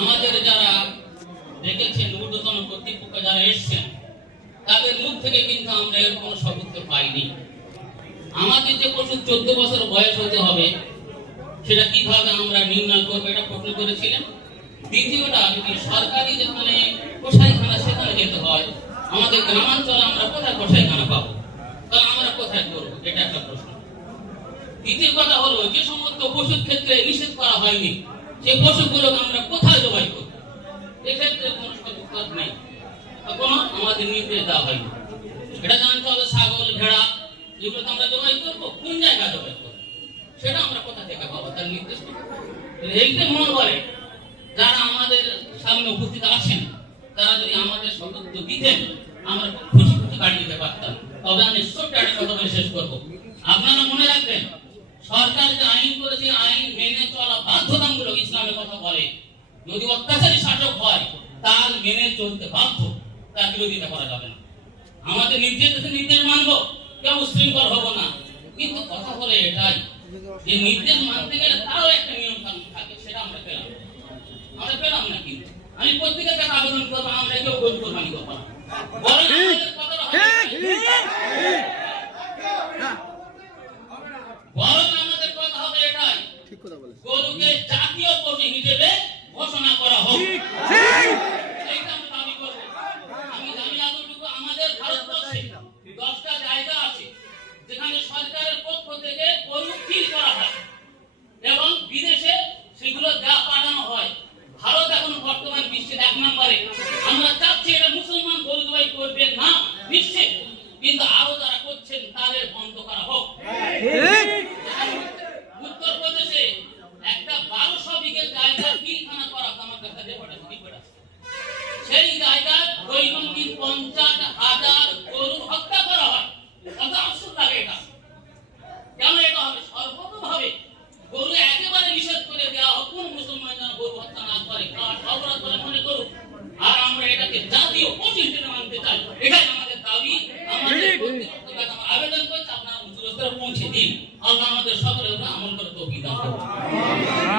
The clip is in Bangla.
আমাদের যারা দেখেছেন ঊর্ধ্বতন কর্তৃপক্ষ যারা এসছেন তাদের মুখ থেকে কিন্তু আমরা এর কোনো সদুত্ত পাইনি। আমাদের যে পশু 14 বছর বয়স হতে হবে সেটা কিভাবে আমরা নির্ণয় করবো এটা প্রশ্ন করেছিলেন। দ্বিতীয়টা, যদি সরকারি যেখানে কসাইখানা সেখানে যেতে হয়, আমাদের গ্রামাঞ্চলে আমরা কোথায় কসাইখানা পাবো, তাহলে আমরা কোথায় করবো, এটা একটা প্রশ্ন। দ্বিতীয় কথা হলো, যে সমস্ত পশুর ক্ষেত্রে নিষেধ করা হয়নি সেই পশুগুলোকে আমরা কোথায় জবাই করবো, এক্ষেত্রে কোনো সদুত্তর নেই, কোনো আমাদের নির্দেশ দেওয়া হয়নি। এটা জানতে হবে ছাগল, ভেড়া যেগুলো আমরা জবাই করবো কোন জায়গায় জবাই করবো সেটা আমরা কোথা থেকে পাবো, তার নির্দেশ নেই। এইটা মনে করে যারা আমাদের সামনে উপস্থিত আছেন তারা যদি আমাদের সদুত্ত দিতেন আমরা খুশি খুশি গাড়ি দিতে পারতাম। তবে আমি ছোট্ট একটা কথা বলে শেষ করবো। আপনারা মনে রাখবেন, সরকার যে আইন করেছে আইন মেনে চলা বাধ্যতামূলক। ইসলামের কথা বলে যদি অত্যাচারী শাসক হয় তার মেনে চলতে বাধ্য, তার বিরোধিতা করা যাবে না। আমাদের নির্দেশ মানবো, কেউ উশৃঙ্খল হবো না, কিন্তু কথা হলো এটাই যে নির্দেশ মানতে গেলে তারও একটা নিয়ম কানুন থাকে, সেটা আমরা পেলাম না। কিন্তু আমি প্রত্যেকের কাছে আবেদন করবো, আমরা কেউ গরু কোরবানি করবো না, বরং আমাদের কথা হবে এটাই, গরুকে জাতীয় পশু হিসেবে ঘোষণা করা হোক। আমি জানি এতটুকু, আমাদের ভারতবর্ষে 10টা জায়গা আছে যেখানে সরকারের পক্ষ থেকে গরু কিল করা হয় এবং বিদেশে সেগুলো যা পাঠানো হয়। ভারত এখন বর্তমান বিশ্বের 1 নম্বরে। আমরা চাচ্ছি এটা মুসলমান গরু জবাই করবে না বিশ্বে, কিন্তু আরো যারা করছেন তাদের বন্ধ করা হোক। উত্তরপ্রদেশে একটা 1200 বিঘে জায়গার কিলখানা করা আমার কাছে রিপোর্ট আছে। সেই জায়গায় দৈনন্দিন 50,000 গরু হত্যা করা হয়। কত আফসোস লাগে এটা। কেন এটা হবে? সর্বতভাবে গরু একেবারে নিষেধ করে দেওয়া হোক, কোন মুসলমান যেন গরু হত্যা না করে, অপরাধ বলে মনে করুক, আর আমরা এটাকে জাতীয় পশু হিসেবে মানতে চাই। এটাই